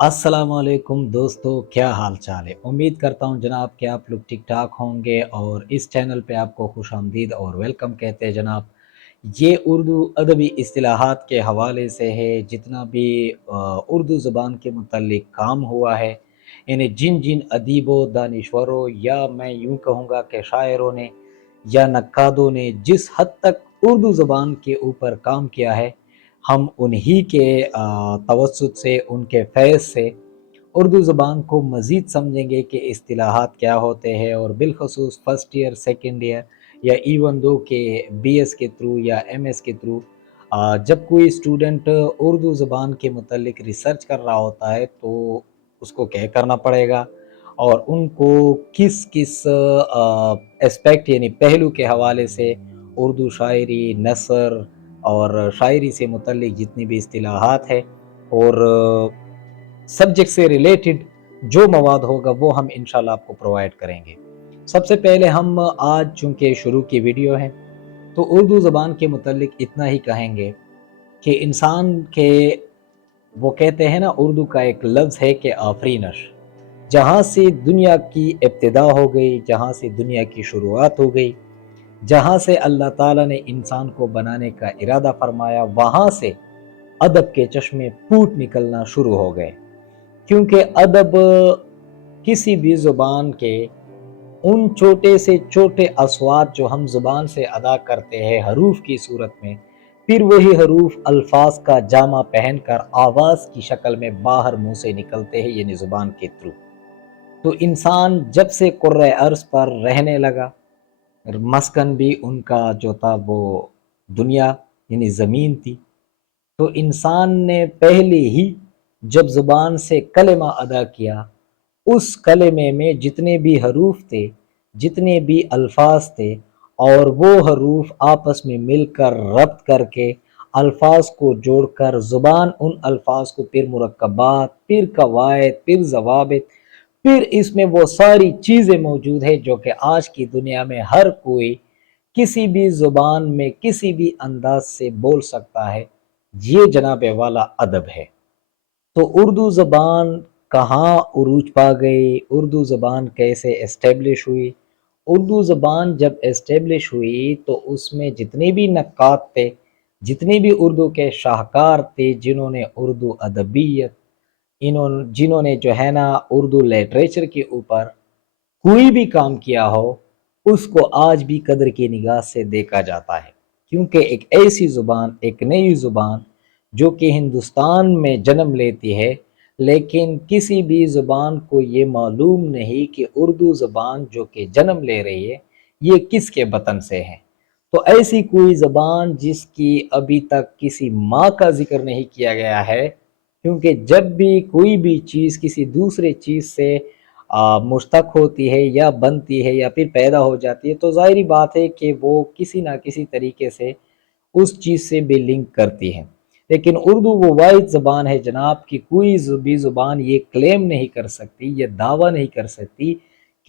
अस्सलाम वालेकुम दोस्तों, क्या हाल चाल है। उम्मीद करता हूँ जनाब कि आप लोग ठीक ठाक होंगे और इस चैनल पे आपको खुशामदीद और वेलकम कहते हैं जनाब। ये उर्दू अदबी इस्तिलाहात के हवाले से है, जितना भी उर्दू ज़ुबान के मुतल्लिक काम हुआ है, यानी जिन जिन अदीबों दानिश्वरों या मैं यूँ कहूँगा कि शायरों ने या नक्कादों ने जिस हद तक उर्दू ज़ुबान के ऊपर काम किया है, हम उन्हीं के तवस्सुत से, उनके फैज़ से उर्दू ज़ुबान को मज़ीद समझेंगे कि इस्तिलाहात क्या होते हैं। और बिलख़ुसूस फ़र्स्ट ईयर, सेकंड ईयर या इवन दो के बीएस के थ्रू या एमएस के थ्रू जब कोई स्टूडेंट उर्दू ज़ुबान के मुतल्लिक रिसर्च कर रहा होता है तो उसको क्या करना पड़ेगा और उनको किस किस एस्पेक्ट यानी पहलू के हवाले से उर्दू शायरी, नसर और शायरी से मुतल्लिक जितनी भी इस्तिलाहात है और सब्जेक्ट से रिलेटेड जो मवाद होगा वो हम इंशाल्लाह आपको प्रोवाइड करेंगे। सबसे पहले हम आज चूँकि शुरू की वीडियो है तो उर्दू ज़बान के मुतल्लिक इतना ही कहेंगे कि इंसान के वो कहते हैं ना, उर्दू का एक लफ्ज़ है कि आफ़रीनश, जहाँ से दुनिया की इब्तिदा हो गई, जहाँ से दुनिया की शुरुआत हो गई, जहाँ से अल्लाह ताला ने इंसान को बनाने का इरादा फरमाया, वहाँ से अदब के चश्मे फूट निकलना शुरू हो गए। क्योंकि अदब किसी भी ज़ुबान के उन छोटे से छोटे अस्वात जो हम ज़ुबान से अदा करते हैं हरूफ की सूरत में, फिर वही हरूफ अल्फाज का जामा पहनकर आवाज़ की शक्ल में बाहर मुंह से निकलते हैं, यानी ज़ुबान के थ्रू। तो इंसान जब से कुर्रे अर्ज़ पर रहने लगा, मस्कन भी उनका जो था वो दुनिया यानी ज़मीन थी, तो इंसान ने पहले ही जब ज़ुबान से कलमा अदा किया, उस कलमे में जितने भी हरूफ थे, जितने भी अल्फाज थे, और वो हरूफ आपस में मिलकर रब्त करके अल्फाज को जोड़कर ज़ुबान उन अल्फाज को फिर मुरक्कबात, फिर कवायद, फिर ज़वाबित, फिर इसमें वो सारी चीज़ें मौजूद है जो कि आज की दुनिया में हर कोई किसी भी ज़ुबान में किसी भी अंदाज से बोल सकता है। ये जनाब वाला अदब है। तो उर्दू ज़बान कहाँ उरूज पा गई, उर्दू ज़बान कैसे एस्टेब्लिश हुई। उर्दू ज़बान जब एस्टेब्लिश हुई तो उसमें जितने भी नक्कात थे, जितने भी उर्दू के शाहकार थे, जिन्होंने उर्दू अदबियत, जिन्होंने जो है ना उर्दू लिटरेचर के ऊपर कोई भी काम किया हो, उसको आज भी कदर की निगाह से देखा जाता है। क्योंकि एक ऐसी ज़ुबान, एक नई ज़ुबान जो कि हिंदुस्तान में जन्म लेती है, लेकिन किसी भी ज़ुबान को ये मालूम नहीं कि उर्दू ज़बान जो कि जन्म ले रही है, ये किसके वतन से है। तो ऐसी कोई ज़बान जिसकी अभी तक किसी माँ का ज़िक्र नहीं किया गया है, क्योंकि जब भी कोई भी चीज़ किसी दूसरे चीज़ से मुश्तक होती है या बनती है या फिर पैदा हो जाती है, तो ज़ाहिरी बात है कि वो किसी ना किसी तरीके से उस चीज़ से भी लिंक करती है। लेकिन उर्दू वो वाहिद ज़बान है जनाब कि कोई भी ज़ुबान ये क्लेम नहीं कर सकती, ये दावा नहीं कर सकती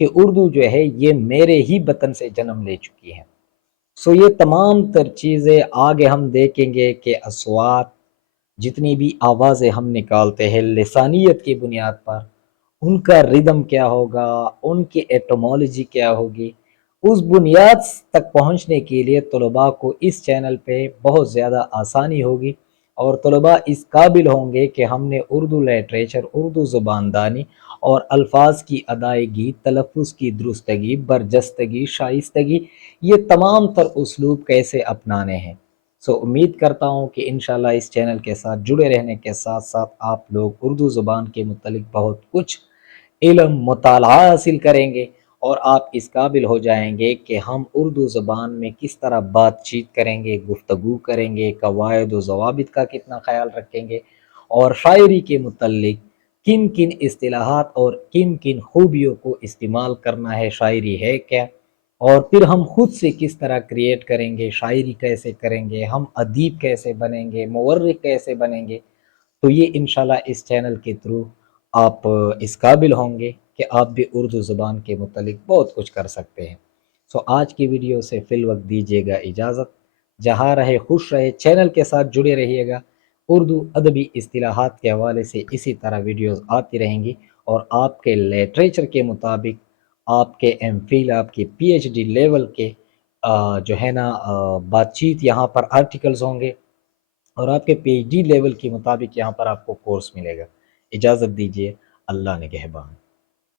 कि उर्दू जो है ये मेरे ही वतन से जन्म ले चुकी है। सो ये तमाम तर चीज़ें आगे हम देखेंगे कि अस्वात, जितनी भी आवाज़ें हम निकालते हैं लिसानियत की बुनियाद पर, उनका रिदम क्या होगा, उनकी एटोमोलॉजी क्या होगी, उस बुनियाद तक पहुंचने के लिए तलबा को इस चैनल पे बहुत ज़्यादा आसानी होगी और तलबा इस काबिल होंगे कि हमने उर्दू लिटरेचर, उर्दू ज़ुबानदानी और अल्फाज की अदायगी, तलफ़ुज़ की दुरुस्तगी, बरजस्तगी, शाइस्तगी, ये तमाम तर उसलूब कैसे अपनाने हैं। सो उम्मीद करता हूँ कि इंशाल्लाह इस चैनल के साथ जुड़े रहने के साथ साथ आप लोग उर्दू ज़ुबान के मुतलिक बहुत कुछ इल्म, मुताला हासिल करेंगे और आप इस काबिल हो जाएंगे कि हम उर्दू ज़बान में किस तरह बातचीत करेंगे, गुफ्तगू करेंगे, कवायद व ज़वाबित का कितना ख़याल रखेंगे और शायरी के मुतल्लिक किन किन इस्तिलाहात और किन किन खूबियों को इस्तेमाल करना है, शायरी है क्या, और फिर हम खुद से किस तरह क्रिएट करेंगे, शायरी कैसे करेंगे, हम अदीब कैसे बनेंगे, मुवर्रिख कैसे बनेंगे। तो ये इंशाल्लाह इस चैनल के थ्रू आप इस काबिल होंगे कि आप भी उर्दू ज़ुबान के मुतलिक बहुत कुछ कर सकते हैं। सो आज की वीडियो से फ़िल वक्त दीजिएगा इजाज़त। जहाँ रहे खुश रहे, चैनल के साथ जुड़े रहिएगा। اردو ادبی اصطلاحات کے حوالے سے اسی طرح ویڈیوز آتی رہیں گی، اور آپ کے لٹریچر کے مطابق آپ کے ایم فل، آپ کی پی ایچ ڈی لیول کے جو ہے نا بات چیت یہاں پر آرٹیکلز ہوں گے، اور آپ کے پی ایچ ڈی لیول کے مطابق یہاں پر آپ کو کورس ملے گا۔ اجازت دیجیے، اللہ نگہبان۔